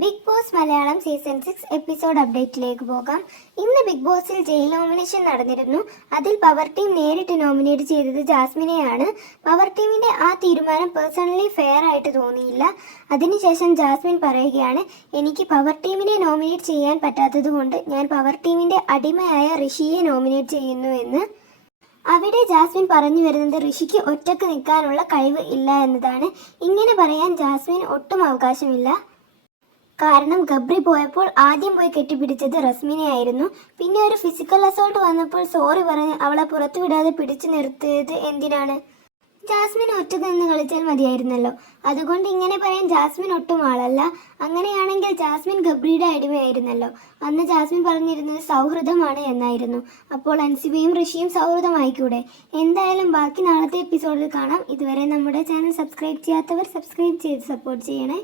Big Boss Malayalam season 6 episode അപ്ഡേറ്റിലേക്ക് പോകാം. ഇന്ന് ബിഗ് ബോസിൽ ജയിൽ നോമിനേഷൻ നടന്നിരുന്നു. അതിൽ പവർ ടീം നേരിട്ട് നോമിനേറ്റ് ചെയ്തത് ജാസ്മിനെയാണ്. പവർ ടീമിന്റെ ആ തീരുമാനം പേഴ്സണലി ഫെയർ ആയിട്ട് തോന്നിയില്ല. അതിനുശേഷം ജാസ്മിൻ പറയുകയാണ്, എനിക്ക് പവർ ടീമിനെ നോമിനേറ്റ് ചെയ്യാൻ പറ്റാത്തത് കൊണ്ട് ഞാൻ പവർ ടീമിന്റെ അടിമയായ ഋഷിയെ നോമിനേറ്റ് ചെയ്യുന്നു എന്ന്. അവിടെ ജാസ്മിൻ പറഞ്ഞു വരുന്നത് ഋഷിക്ക് ഒറ്റക്ക് നിൽക്കാനുള്ള കഴിവ് ഇല്ല എന്നതാണ്. ഇങ്ങനെ പറയാൻ ജാസ്മിൻ ഒട്ടും അവകാശമില്ല. കാരണം ഗബ്രി പോയപ്പോൾ ആദ്യം പോയി കെട്ടിപ്പിടിച്ചത് റസ്മിനെ ആയിരുന്നു. പിന്നെ ഒരു ഫിസിക്കൽ അസോൾട്ട് വന്നപ്പോൾ സോറി പറഞ്ഞ് അവളെ പുറത്തു വിടാതെ പിടിച്ചു നിർത്തിയത് എന്തിനാണ്? ജാസ്മിൻ ഒറ്റക്ക് നിന്ന് കളിച്ചാൽ മതിയായിരുന്നല്ലോ. അതുകൊണ്ട് ഇങ്ങനെ പറയാൻ ജാസ്മിൻ ഒട്ടും ആളല്ല. അങ്ങനെയാണെങ്കിൽ ജാസ്മിൻ ഗബ്രിയുടെ അടിമയായിരുന്നല്ലോ. അന്ന് ജാസ്മിൻ പറഞ്ഞിരുന്നത് സൗഹൃദമാണ് എന്നായിരുന്നു. അപ്പോൾ അൻസിബയും ഋഷിയും സൗഹൃദമായിക്കൂടെ? എന്തായാലും ബാക്കി നാളത്തെ എപ്പിസോഡിൽ കാണാം. ഇതുവരെ നമ്മുടെ ചാനൽ സബ്സ്ക്രൈബ് ചെയ്യാത്തവർ സബ്സ്ക്രൈബ് ചെയ്ത് സപ്പോർട്ട് ചെയ്യണേ.